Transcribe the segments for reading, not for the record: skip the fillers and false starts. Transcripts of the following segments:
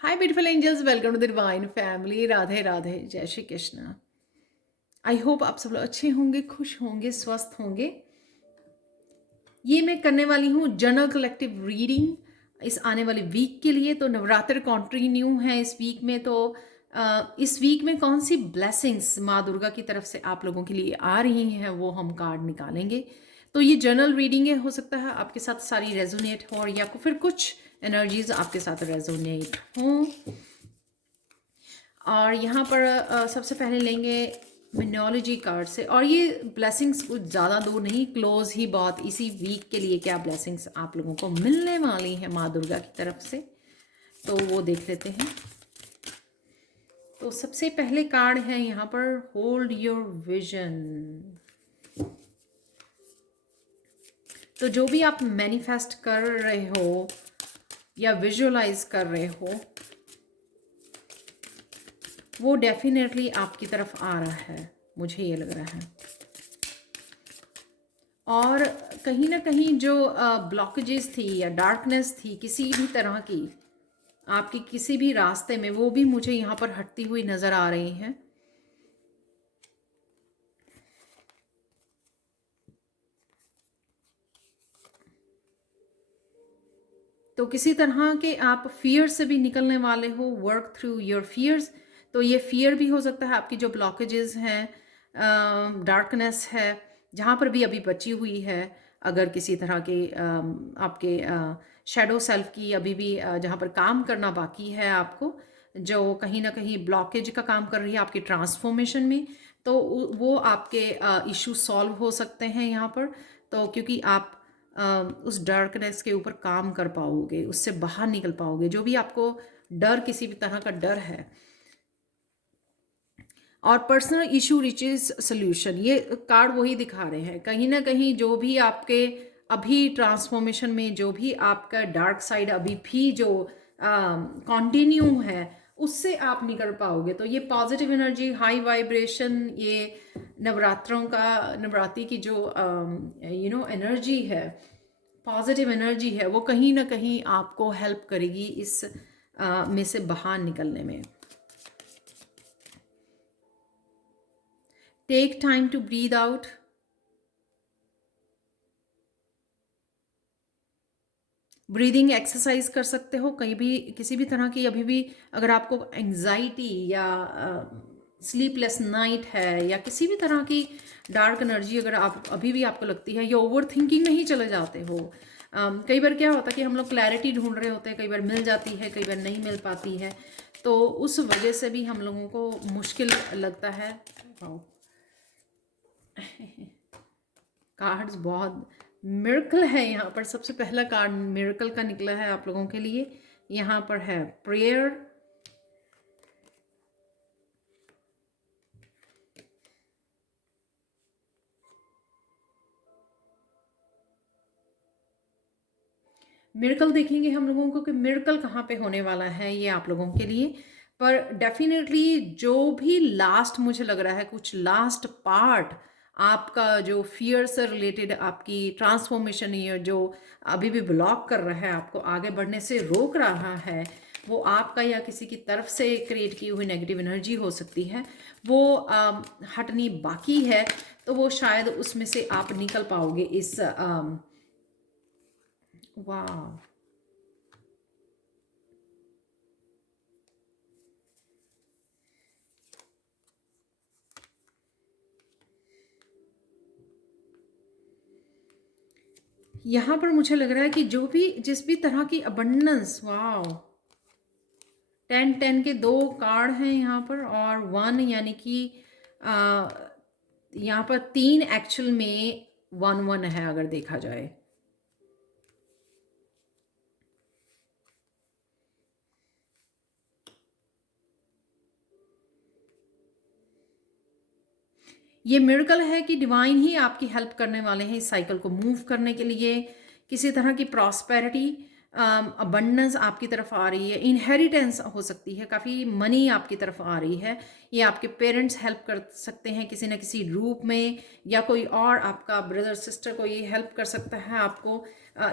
Hi beautiful angels, welcome to the divine family. Radhe Radhe, जय Shri Krishna. I hope आप सब लोग अच्छे होंगे, खुश होंगे, स्वस्थ होंगे। ये मैं करने वाली हूँ जनरल कलेक्टिव रीडिंग इस आने वाली वीक के लिए। तो नवरात्र कंटिन्यू है इस वीक में। तो इस वीक में कौन सी ब्लेसिंग्स माँ दुर्गा की तरफ से आप लोगों के लिए आ रही हैं वो हम कार्ड निकालेंगे। तो ये जनरल रीडिंग है, हो सकता है आपके साथ सारी रेजोनेट हो या फिर कुछ एनर्जीज आपके साथ रेजोनेट हों। और यहाँ पर सबसे पहले लेंगे मिनोलॉजी कार्ड से। और ये ब्लेसिंग्स कुछ ज़्यादा दूर नहीं, क्लोज ही बहुत, इसी वीक के लिए क्या ब्लेसिंग्स आप लोगों को मिलने वाली हैं माँ दुर्गा की तरफ से, तो वो देख लेते हैं। तो सबसे पहले कार्ड है यहाँ पर होल्ड योर विजन। तो जो भी आप मैनिफेस्ट कर रहे हो या विजुअलाइज कर रहे हो वो डेफिनेटली आपकी तरफ आ रहा है, मुझे ये लग रहा है। और कहीं ना कहीं जो ब्लॉकेजेस थी या डार्कनेस थी किसी भी तरह की आपकी किसी भी रास्ते में, वो भी मुझे यहाँ पर हटती हुई नज़र आ रही हैं। तो किसी तरह के आप फियर से भी निकलने वाले हो, वर्क थ्रू योर फियर्स। तो ये फियर भी हो सकता है आपकी जो ब्लॉकेजेस हैं, डार्कनेस है जहाँ पर भी अभी बची हुई है। अगर किसी तरह के आपके शैडो सेल्फ की अभी भी जहाँ पर काम करना बाकी है आपको, जो कहीं ना कहीं ब्लॉकेज का काम कर रही है आपके ट्रांसफॉर्मेशन में, तो वो आपके इश्यू सॉल्व हो सकते हैं यहाँ पर। तो क्योंकि आप उस डार्कनेस के ऊपर काम कर पाओगे, उससे बाहर निकल पाओगे, जो भी आपको डर, किसी भी तरह का डर है। और पर्सनल इशू रिचेज सोल्यूशन, ये कार्ड वही दिखा रहे हैं। कहीं ना कहीं जो भी आपके अभी ट्रांसफॉर्मेशन में जो भी आपका डार्क साइड अभी भी जो कंटिन्यू है, उससे आप निकल पाओगे। तो ये पॉजिटिव एनर्जी, हाई वाइब्रेशन, ये नवरात्रों का, नवरात्रि की जो एनर्जी है, पॉजिटिव एनर्जी है, वो कहीं ना कहीं आपको हेल्प करेगी इस में से बाहर निकलने में। Take time to breathe out. Breathing exercise कर सकते हो। कहीं भी किसी भी तरह की अभी भी अगर आपको एंजाइटी या स्लीपलेस नाइट है या किसी भी तरह की डार्क एनर्जी अगर आप अभी भी आपको लगती है, या ओवर थिंकिंग में ही चले जाते हो। कई बार क्या होता है कि हम लोग क्लैरिटी ढूंढ रहे होते हैं, कई बार मिल जाती है, कई बार नहीं मिल पाती है, तो उस वजह से भी हम लोगों को मुश्किल लगता है। कार्ड्स बहुत मिरेकल है यहाँ पर। सबसे पहला कार्ड मिरेकल का निकला है आप लोगों के लिए। यहाँ पर है प्रेयर, मिरेकल देखेंगे हम लोगों को कि मिरेकल कहाँ पे होने वाला है ये आप लोगों के लिए। पर डेफिनेटली जो भी लास्ट मुझे लग रहा है, कुछ लास्ट पार्ट आपका जो फियर से रिलेटेड आपकी ट्रांसफॉर्मेशन, ये जो अभी भी ब्लॉक कर रहा है, आपको आगे बढ़ने से रोक रहा है, वो आपका या किसी की तरफ से क्रिएट की हुई नेगेटिव एनर्जी हो सकती है, वो हटनी बाकी है। तो वो शायद उसमें से आप निकल पाओगे इस वाह। यहाँ पर मुझे लग रहा है कि जो भी जिस भी तरह की अबंडेंस, वाओ, 10-10 के दो कार्ड हैं यहाँ पर, और 1 यानी कि यहाँ पर 3 एक्चुअल में 1-1 है अगर देखा जाए। ये मिरेकल है कि डिवाइन ही आपकी हेल्प करने वाले हैं इस साइकिल को मूव करने के लिए। किसी तरह की प्रॉस्पेरिटी अबंडेंस आपकी तरफ आ रही है, इनहेरिटेंस हो सकती है, काफ़ी मनी आपकी तरफ आ रही है। ये आपके पेरेंट्स हेल्प कर सकते हैं किसी न किसी रूप में, या कोई और आपका ब्रदर सिस्टर को ये हेल्प कर सकता है आपको,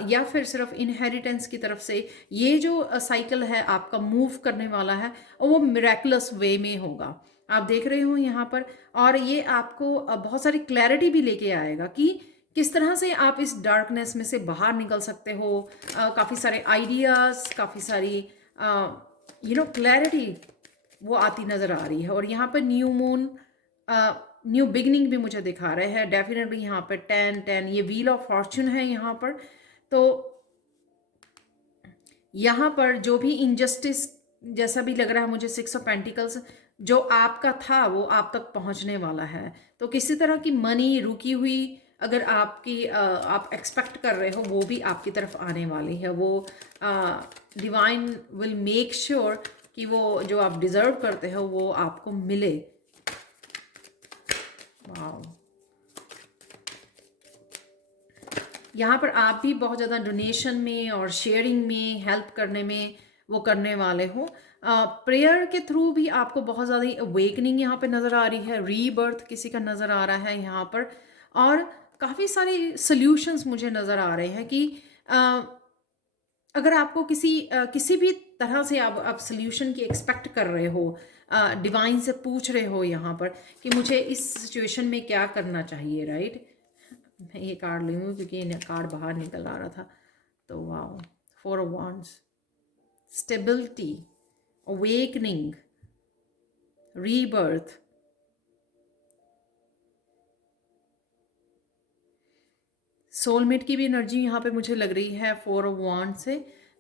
या फिर सिर्फ इनहेरिटेंस की तरफ से ये जो साइकिल है आपका मूव करने वाला है, और वो मिरेकुलस वे में होगा। आप देख रहे हो यहाँ पर, और ये आपको बहुत सारी क्लैरिटी भी लेके आएगा कि किस तरह से आप इस डार्कनेस में से बाहर निकल सकते हो। काफ़ी सारे आइडियाज़, काफ़ी सारी क्लैरिटी वो आती नज़र आ रही है। और यहाँ पर न्यू मून, न्यू बिगनिंग भी मुझे दिखा रहे हैं। डेफिनेटली यहाँ पर 10 ये व्हील ऑफ फॉर्चून है यहाँ पर। तो यहाँ पर जो भी इनजस्टिस जैसा भी लग रहा है मुझे, 6 ऑफ पेंटिकल्स जो आपका था वो आप तक पहुँचने वाला है। तो किसी तरह की मनी रुकी हुई अगर आप एक्सपेक्ट कर रहे हो, वो भी आपकी तरफ आने वाली है। वो डिवाइन विल मेक श्योर कि वो जो आप डिज़र्व करते हो वो आपको मिले। वाओ, यहाँ पर आप भी बहुत ज़्यादा डोनेशन में और शेयरिंग में, हेल्प करने में वो करने वाले हो। प्रेयर के थ्रू भी आपको बहुत ज़्यादा अवेकनिंग यहाँ पे नज़र आ रही है, रीबर्थ किसी का नज़र आ रहा है यहाँ पर। और काफ़ी सारे सॉल्यूशंस मुझे नज़र आ रहे हैं कि अ, अगर आपको किसी भी तरह से आप सॉल्यूशन की एक्सपेक्ट कर रहे हो, डिवाइन से पूछ रहे हो यहाँ पर कि मुझे इस सिचुएशन में क्या करना चाहिए, राइट। मैं ये कार्ड लूँ क्योंकि ये कार्ड बाहर निकल आ रहा था। तो wow, 4 of wands, stability, awakening, rebirth. Soulmate की भी एनर्जी यहाँ पे मुझे लग रही है 4 ऑफ वांड से।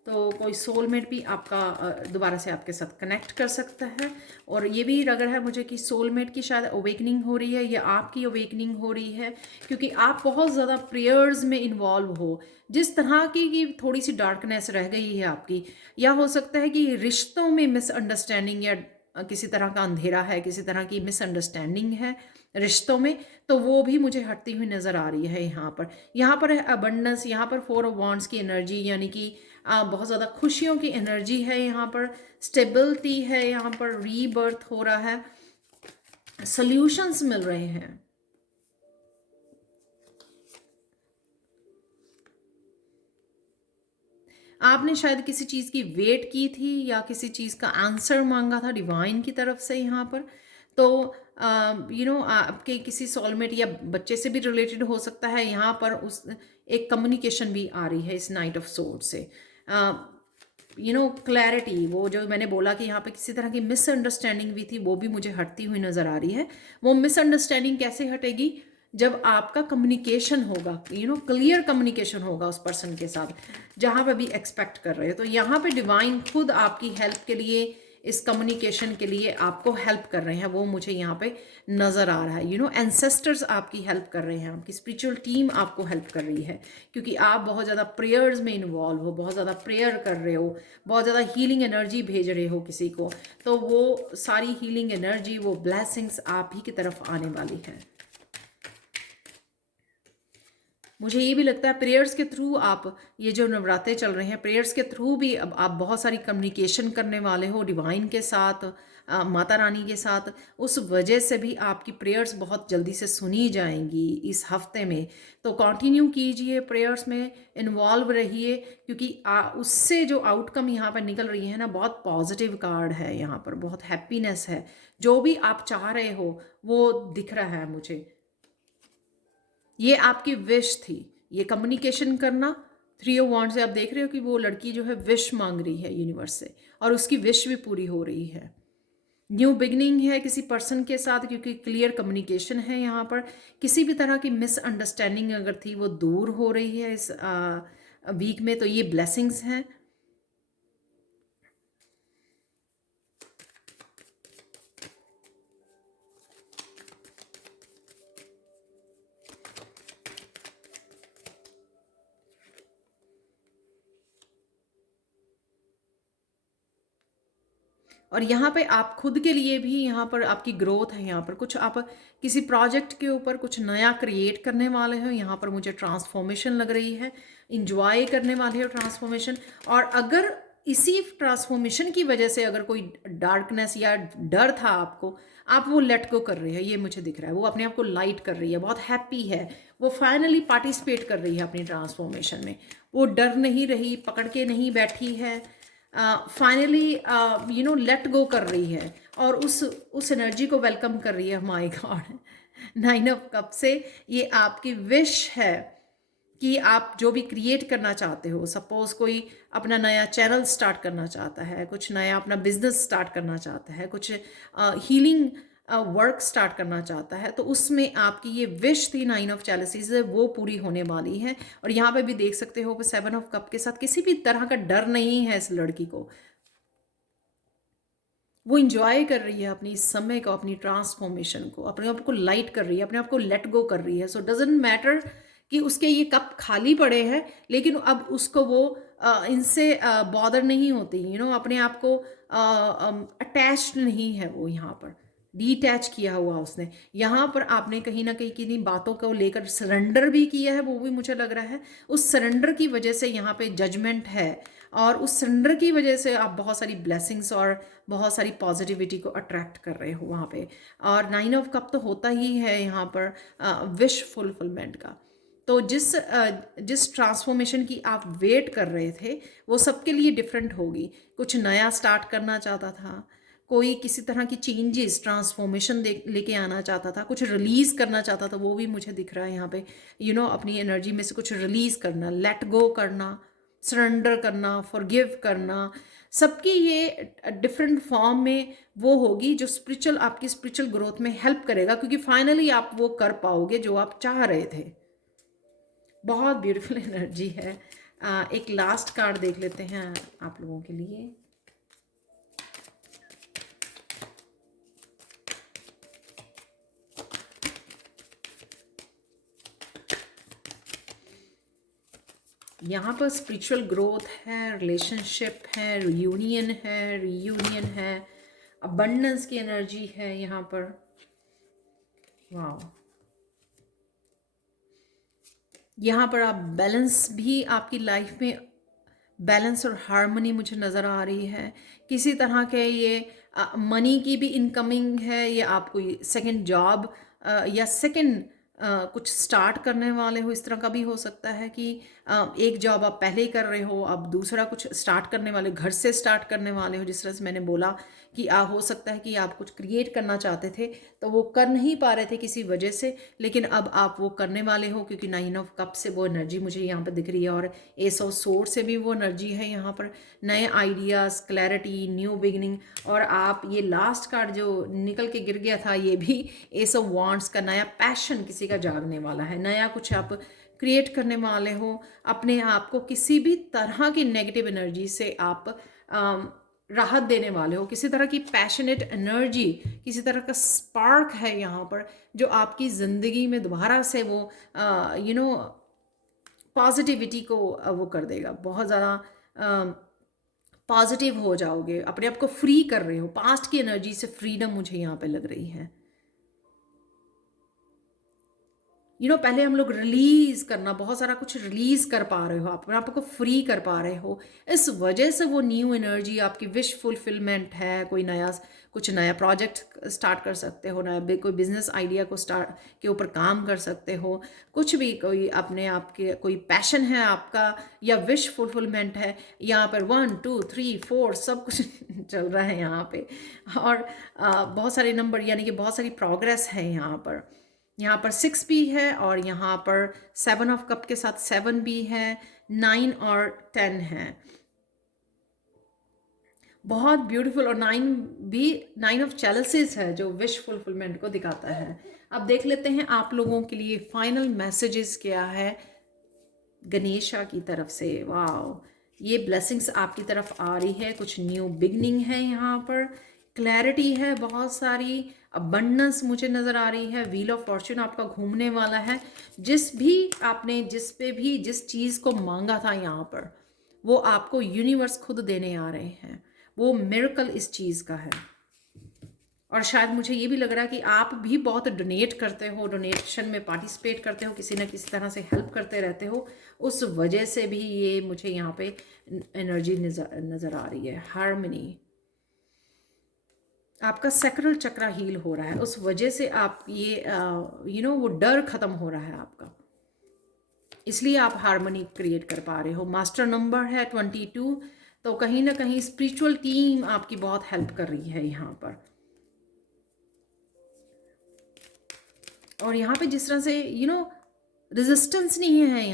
तो कोई सोलमेट भी आपका दोबारा से आपके साथ कनेक्ट कर सकता है। और ये भी लग रहा है मुझे कि सोलमेट की शायद अवेकनिंग हो रही है, या आपकी अवेकनिंग हो रही है, क्योंकि आप बहुत ज़्यादा प्रेयर्स में इन्वॉल्व हो। जिस तरह की थोड़ी सी डार्कनेस रह गई है आपकी, या हो सकता है कि रिश्तों में मिसअंडरस्टैंडिंग, या किसी तरह का अंधेरा है, किसी तरह की मिसअंडरस्टैंडिंग है रिश्तों में, तो वो भी मुझे हटती हुई नज़र आ रही है यहाँ पर। यहाँ पर है अबंडेंस, यहाँ पर 4 ऑफ वांड्स की एनर्जी, यानी कि बहुत ज़्यादा खुशियों की एनर्जी है यहाँ पर, स्टेबिलिटी है यहाँ पर, रीबर्थ हो रहा है, सॉल्यूशंस मिल रहे हैं। आपने शायद किसी चीज़ की वेट की थी, या किसी चीज़ का आंसर मांगा था डिवाइन की तरफ से यहाँ पर। तो आपके किसी सोलमेट या बच्चे से भी रिलेटेड हो सकता है यहाँ पर। उस एक कम्युनिकेशन भी आ रही है इस नाइट ऑफ सोर्ड से। क्लैरिटी, वो जो मैंने बोला कि यहाँ पे किसी तरह की मिसअंडरस्टैंडिंग भी थी, वो भी मुझे हटती हुई नज़र आ रही है। वो मिसअंडरस्टैंडिंग कैसे हटेगी? जब आपका कम्युनिकेशन होगा, क्लियर कम्युनिकेशन होगा उस पर्सन के साथ जहाँ पे भी एक्सपेक्ट कर रहे हो। तो यहाँ पे डिवाइन खुद आपकी हेल्प के लिए, इस कम्युनिकेशन के लिए आपको हेल्प कर रहे हैं, वो मुझे यहाँ पे नज़र आ रहा है। एंसेस्टर्स आपकी हेल्प कर रहे हैं, आपकी स्पिरिचुअल टीम आपको हेल्प कर रही है, क्योंकि आप बहुत ज़्यादा प्रेयर्स में इन्वॉल्व हो, बहुत ज़्यादा प्रेयर कर रहे हो, बहुत ज़्यादा हीलिंग एनर्जी भेज रहे हो किसी को। तो वो सारी हीलिंग एनर्जी, वो ब्लेसिंग्स आप ही की तरफ आने वाली है। मुझे ये भी लगता है प्रेयर्स के थ्रू, आप ये जो नवरात्रे चल रहे हैं, प्रेयर्स के थ्रू भी अब आप बहुत सारी कम्युनिकेशन करने वाले हो डिवाइन के साथ, माता रानी के साथ। उस वजह से भी आपकी प्रेयर्स बहुत जल्दी से सुनी जाएंगी इस हफ्ते में। तो कंटिन्यू कीजिए, प्रेयर्स में इन्वॉल्व रहिए, क्योंकि उससे जो आउटकम यहाँ पर निकल रही है ना, बहुत पॉजिटिव कार्ड है यहाँ पर, बहुत हैप्पीनेस है। जो भी आप चाह रहे हो वो दिख रहा है मुझे। ये आपकी विश थी, ये कम्युनिकेशन करना। 3 ऑफ वांड से आप देख रहे हो कि वो लड़की जो है विश मांग रही है यूनिवर्स से, और उसकी विश भी पूरी हो रही है। न्यू बिगनिंग है किसी पर्सन के साथ, क्योंकि क्लियर कम्युनिकेशन है यहाँ पर। किसी भी तरह की मिसअंडरस्टैंडिंग अगर थी वो दूर हो रही है इस वीक में। तो ये ब्लेसिंग्स हैं। और यहाँ पे आप खुद के लिए भी यहाँ पर आपकी ग्रोथ है, यहाँ पर कुछ आप किसी प्रोजेक्ट के ऊपर कुछ नया क्रिएट करने वाले हो, यहाँ पर मुझे ट्रांसफॉर्मेशन लग रही है, इंजॉय करने वाले हो ट्रांसफॉर्मेशन। और अगर इसी ट्रांसफॉर्मेशन की वजह से अगर कोई डार्कनेस या डर था आपको, आप वो लेट गो कर रही है, ये मुझे दिख रहा है। वो अपने आप को लाइट कर रही है, बहुत हैप्पी है, वो फाइनली पार्टिसिपेट कर रही है अपनी ट्रांसफॉर्मेशन में। वो डर नहीं रही, पकड़ के नहीं बैठी है, फाइनली लेट गो कर रही है और उस एनर्जी को वेलकम कर रही है। माय गॉड, 9 ऑफ कप से ये आपकी विश है कि आप जो भी क्रिएट करना चाहते हो, सपोज कोई अपना नया चैनल स्टार्ट करना चाहता है, कुछ नया अपना बिजनेस स्टार्ट करना चाहता है, कुछ हीलिंग वर्क स्टार्ट करना चाहता है, तो उसमें आपकी ये विश थी 9 ऑफ चैलिसेस वो पूरी होने वाली है। और यहाँ पे भी देख सकते हो कि 7 ऑफ कप के साथ किसी भी तरह का डर नहीं है इस लड़की को। वो इंजॉय कर रही है अपनी इस समय को, अपनी ट्रांसफॉर्मेशन को, अपने आप को लाइट कर रही है, अपने आप को लेट गो कर रही है। सो डजेंट मैटर कि उसके ये कप खाली पड़े हैं, लेकिन अब उसको वो इनसे बॉदर नहीं होती, अपने आप को अटैच्ड नहीं है वो, यहाँ पर डिटैच किया हुआ उसने। यहाँ पर आपने कहीं ना कहीं किन्हीं बातों को लेकर सरेंडर भी किया है, वो भी मुझे लग रहा है। उस सरेंडर की वजह से यहाँ पे जजमेंट है, और उस सरेंडर की वजह से आप बहुत सारी ब्लेसिंग्स और बहुत सारी पॉजिटिविटी को अट्रैक्ट कर रहे हो वहाँ पे। और 9 ऑफ कप तो होता ही है यहाँ पर विश फुलफिलमेंट का। तो जिस ट्रांसफॉर्मेशन की आप वेट कर रहे थे, वो सबके लिए डिफरेंट होगी। कुछ नया स्टार्ट करना चाहता था, कोई किसी तरह की चेंजेस ट्रांसफॉर्मेशन लेके आना चाहता था, कुछ रिलीज करना चाहता था, वो भी मुझे दिख रहा है यहाँ पे। अपनी एनर्जी में से कुछ रिलीज करना, लेट गो करना, सरेंडर करना, फॉरगिव करना, सबकी ये डिफरेंट फॉर्म में वो होगी जो स्पिरिचुअल आपकी स्पिरिचुअल ग्रोथ में हेल्प करेगा, क्योंकि फाइनली आप वो कर पाओगे जो आप चाह रहे थे। बहुत ब्यूटीफुल एनर्जी है। एक लास्ट कार्ड देख लेते हैं आप लोगों के लिए। यहाँ पर स्पिरिचुअल ग्रोथ है, रिलेशनशिप है, रियूनियन है, अबंडेंस की एनर्जी है यहाँ पर। वाह, यहाँ पर आप बैलेंस भी, आपकी लाइफ में बैलेंस और हार्मनी मुझे नज़र आ रही है। किसी तरह के ये मनी की भी इनकमिंग है, या आप कोई सेकंड जॉब या सेकंड कुछ स्टार्ट करने वाले हो, इस तरह का भी हो सकता है कि एक जॉब आप पहले ही कर रहे हो, अब दूसरा कुछ स्टार्ट करने वाले, घर से स्टार्ट करने वाले हो। जिस तरह से मैंने बोला कि हो सकता है कि आप कुछ क्रिएट करना चाहते थे तो वो कर नहीं पा रहे थे किसी वजह से, लेकिन अब आप वो करने वाले हो, क्योंकि 9 ऑफ कप से वो एनर्जी मुझे यहाँ पर दिख रही है, और एस ऑफ सोर्ड से भी वो एनर्जी है यहाँ पर। नए आइडियाज़, क्लैरिटी, न्यू बिगिनिंग। और आप ये लास्ट कार्ड जो निकल के गिर गया था, ये भी एस ऑफ वांड्स का नया पैशन किसी का जागने वाला है, नया कुछ आप क्रिएट करने वाले हो। अपने आप को किसी भी तरह की नेगेटिव एनर्जी से आप राहत देने वाले हो। किसी तरह की पैशनेट एनर्जी, किसी तरह का स्पार्क है यहाँ पर, जो आपकी ज़िंदगी में दोबारा से वो पॉजिटिविटी को वो कर देगा। बहुत ज़्यादा पॉजिटिव हो जाओगे, अपने आप को फ्री कर रहे हो, पास्ट की एनर्जी से फ्रीडम मुझे यहाँ पे लग रही है। पहले हम लोग रिलीज करना, बहुत सारा कुछ रिलीज कर पा रहे हो, अपने आप को फ्री कर पा रहे हो, इस वजह से वो न्यू एनर्जी आपकी विश फुलफिलमेंट है। कुछ नया प्रोजेक्ट स्टार्ट कर सकते हो, नया कोई बिजनेस आइडिया को स्टार्ट के ऊपर काम कर सकते हो, कुछ भी कोई अपने आप के कोई पैशन है आपका या विश फुलफिलमेंट है। यहाँ पर 1 2 3 4 सब कुछ चल रहा है यहाँ पे, और बहुत सारे नंबर, यानी कि बहुत सारी प्रोग्रेस है यहाँ पर। यहाँ पर 6 भी है, और यहाँ पर 7 ऑफ कप के साथ 7 भी है, 9 और 10 है। बहुत ब्यूटीफुल। और 9 ऑफ चैलिसेस है जो विश फुलफिलमेंट को दिखाता है। अब देख लेते हैं आप लोगों के लिए फाइनल मैसेजेस क्या है गणेशा की तरफ से। वाह, ये ब्लेसिंग्स आपकी तरफ आ रही है, कुछ न्यू बिगनिंग है यहाँ पर, क्लैरिटी है बहुत सारी, अबंडेंस मुझे नज़र आ रही है, व्हील ऑफ फॉर्च्यून आपका घूमने वाला है। जिस पे भी जिस चीज़ को मांगा था यहाँ पर, वो आपको यूनिवर्स खुद देने आ रहे हैं। वो मिरेकल इस चीज़ का है। और शायद मुझे ये भी लग रहा है कि आप भी बहुत डोनेट करते हो, डोनेशन में पार्टिसिपेट करते हो, किसी ना किसी तरह से हेल्प करते रहते हो, उस वजह से भी ये मुझे यहाँ पे एनर्जी नज़र आ रही है। हार्मनी, आपका सैक्रल चक्रा हील हो रहा है, उस वजह से आप ये वो डर खत्म हो रहा है आपका, इसलिए आप हार्मनी क्रिएट कर पा रहे हो। मास्टर नंबर है 22, तो कहीं ना कहीं स्पिरिचुअल टीम आपकी बहुत हेल्प कर रही है यहाँ पर। और यहाँ पे जिस तरह से रेजिस्टेंस नहीं है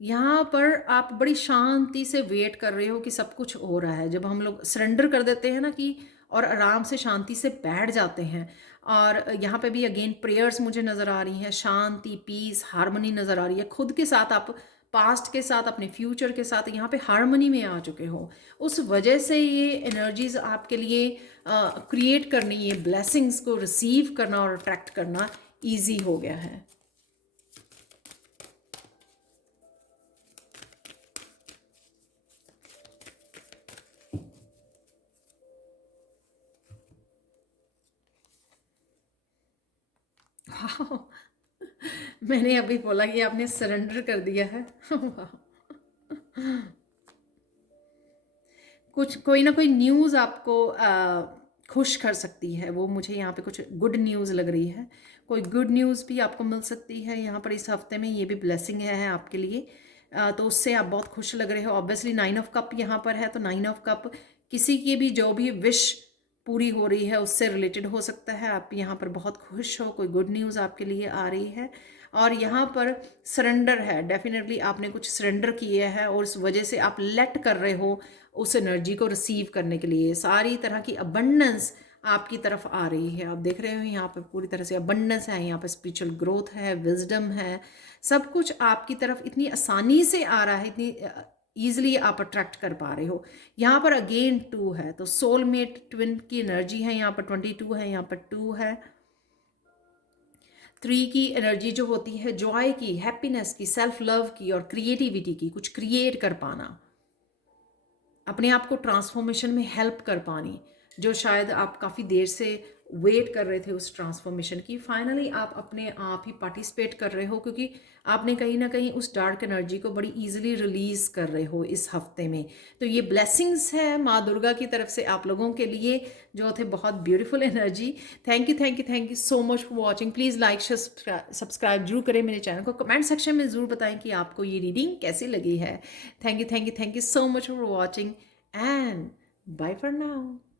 यहाँ पर आप बड़ी शांति से वेट कर रहे हो कि सब कुछ हो रहा है। जब हम लोग सरेंडर कर देते हैं ना कि और आराम से शांति से बैठ जाते हैं, और यहाँ पे भी अगेन प्रेयर्स मुझे नज़र आ रही हैं, शांति, पीस, हार्मनी नज़र आ रही है। खुद के साथ आप, पास्ट के साथ, अपने फ्यूचर के साथ यहाँ पे हार्मनी में आ चुके हो। उस वजह से ये एनर्जीज आपके लिए क्रिएट करनी, ये ब्लेसिंग्स को रिसीव करना और अट्रैक्ट करना ईजी हो गया है। वाह, मैंने अभी बोला कि आपने सरेंडर कर दिया है। कुछ कोई ना कोई न्यूज़ आपको खुश कर सकती है, वो मुझे यहाँ पे कुछ गुड न्यूज़ लग रही है। कोई गुड न्यूज़ भी आपको मिल सकती है यहाँ पर इस हफ्ते में, ये भी ब्लेसिंग है आपके लिए। तो उससे आप बहुत खुश लग रहे हो। ऑब्वियसली 9 ऑफ कप यहाँ पर है, तो 9 ऑफ कप किसी की भी जो भी विश पूरी हो रही है उससे रिलेटेड हो सकता है। आप यहाँ पर बहुत खुश हो, कोई गुड न्यूज़ आपके लिए आ रही है। और यहाँ पर सरेंडर है, डेफिनेटली आपने कुछ सरेंडर किए हैं और उस वजह से आप लेट कर रहे हो उस एनर्जी को रिसीव करने के लिए। सारी तरह की अबंडेंस आपकी तरफ आ रही है। आप देख रहे हो यहाँ पे पूरी तरह से अबंडेंस है, यहाँ पे स्पिरिचुअल ग्रोथ है, विजडम है, सब कुछ आपकी तरफ इतनी आसानी से आ रहा है, इतनी ईजिली आप अट्रैक्ट कर पा रहे हो। यहाँ पर अगेन 2 है, तो सोलमेट ट्विन की एनर्जी है। यहाँ पर 22 है, यहाँ पर 2 है। 3 की एनर्जी जो होती है जॉय की, हैप्पीनेस की, सेल्फ लव की और क्रिएटिविटी की, कुछ क्रिएट कर पाना, अपने आप को ट्रांसफॉर्मेशन में हेल्प कर पानी, जो शायद आप काफ़ी देर से वेट कर रहे थे उस ट्रांसफॉर्मेशन की। फाइनली आप अपने आप ही पार्टिसिपेट कर रहे हो, क्योंकि आपने कहीं ना कहीं उस डार्क एनर्जी को बड़ी इजीली रिलीज़ कर रहे हो इस हफ्ते में। तो ये ब्लेसिंग्स है माँ दुर्गा की तरफ से आप लोगों के लिए, जो थे बहुत beautiful energy. Thank you, thank you, thank you so much for watching. Please like, subscribe जरूर करें मेरे चैनल को। कमेंट सेक्शन में ज़रूर बताएं कि आपको ये रीडिंग कैसी लगी है। Thank you, thank you, thank you so much for watching, and bye for now.